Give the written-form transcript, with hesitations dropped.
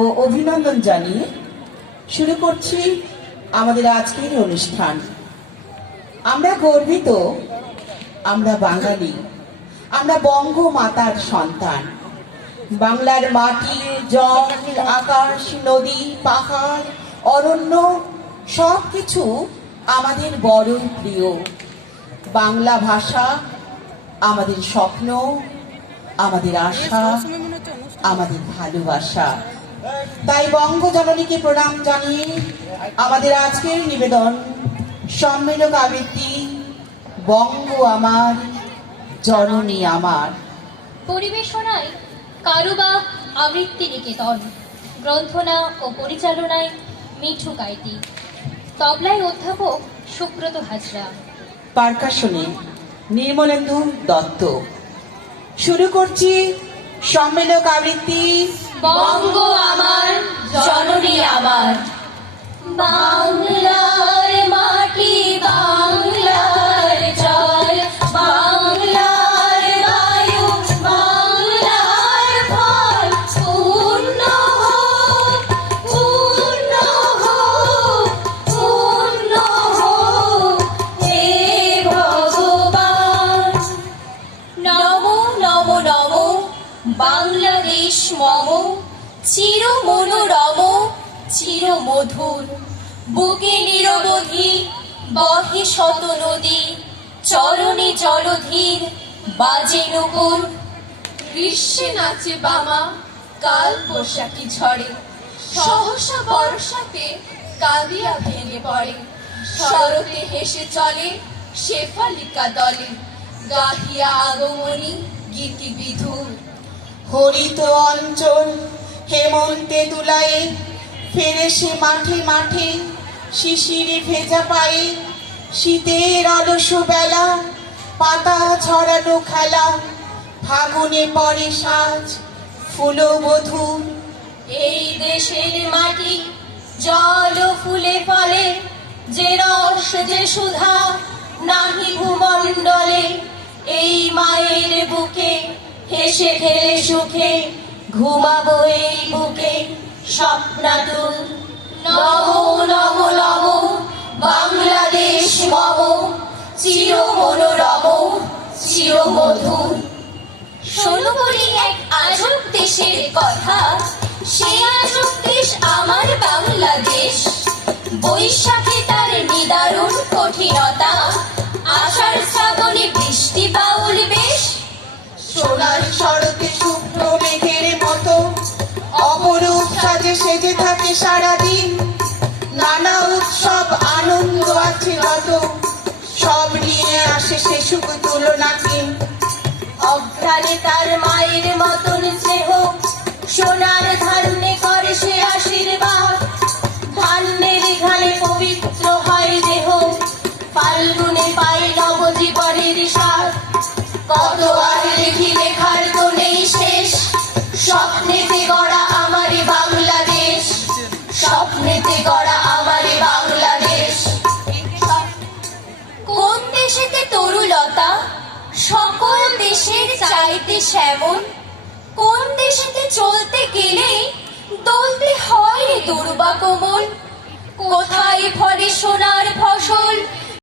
ও অভিনন্দন জানিয়ে শুরু করছি আমাদের আজকের অনুষ্ঠান। আমরা গর্বিত, আমরা বাঙালি, আমরা বঙ্গমাতার সন্তান। বাংলার মাটি, জল, আকাশ, নদী, পাহাড়, অরণ্য সবকিছু আমাদের বড়ই প্রিয়। বাংলা ভাষা আমাদের স্বপ্ন, আমাদের আশা, আমাদের ভালোবাসা। তাই বঙ্গজননীকে প্রণাম জানিয়ে আমাদের আজকের নিবেদন সম্মেলক আবৃত্তি বঙ্গ আমার, জননী আমার। পরিবেশনায় কারুবা আবৃত্তি নিকেতন, গ্রন্থনা ও পরিচালনায় মিঠু কাইতি, তবলায় অধ্যাপক সুব্রত হাজরা, পারকাশনে নির্মলেন্দু দত্ত। শুরু করছি সম্মেলক আবৃত্তি বঙ্গ আমার, জননী আমার। বাংলার মাটি, বাংলার জল, বাংলার বায়ু, বাংলার ফল, পূর্ণ হোক, পূর্ণ হোক, পূর্ণ হোক হে ভগবান। নমো নমো নমো বাংলাদেশ মম, চির মনোরম, চির মধুর। বুকে নিরবধি বহে শত নদী, চরণে জলধীর বাজে নকুল। গ্রীষ্মে নাচে বামা, কাল বৈশাখী ঝড়ে, সহসা বর্ষাতে কাঁদিয়া ভেঙে পড়ে। শরতে হেসে চলে শেফালিকা দলে, গাহিয়া আগমনী গীতি বিধুর। হরিত অঞ্চল হেমন্তে তুলায়ে, ফেরে সে মাঠে মাঠে শিশিরে ভেজা পায়ে। শীতের অলস বেলা, পাতা ছড়ানো খেলা, ফাগুনে পরে সাজ ফুলবধূর। এই দেশের মাটি জল ফুলে ফলে, যে রস যে সুধা নাহি ভূমণ্ডলে। এই মায়ের বুকে হেসে খেলে সুখে, ঘুমাবো এই বুকে স্বপ্নাতুর। নমো নমো নমো বাংলাদেশ মম, চির মনোরম, চির মধুর। শোনো বলি এক আজব দেশের কথা, সে আজব দেশ আমার বাংলাদেশ। বৈশাখে তার নিদারুণ কঠিনতা, আষাঢ় শ্রাবণে বৃষ্টি বাউল বেশ। সোনার শরতে শুভ্র মেঘের মতো অপরূপ সাজে সেজে থাকে সারাদিন। নানা উৎসব আনন্দ আছে যত, সব নিয়ে আসে সে সুখ তুলনাহীন। অঘ্রাণে তার মায়ের মতন স্নেহ, সোনার ধান্যে করে সে আশীর্বাদ। ধান্যের ঘানে পবিত্র হয় দেহ, ফাল্গুনে পায় নবজীবনের স্বাদ। কত আর দেখি লেখার তো নেই শেষ, স্বপ্নেতে গড়া আমারে বাংলাদেশ, স্বপ্নেতে গড়া আমারে বাংলাদেশ। কোন দেশেতে তরুলতা, সকল দেশের চাইতে শ্যামল। কোন দেশেতে চলতে গেলে দলতে হয় রে দুর্বা কোমল। কোথায় ফলে সোনার ফসল,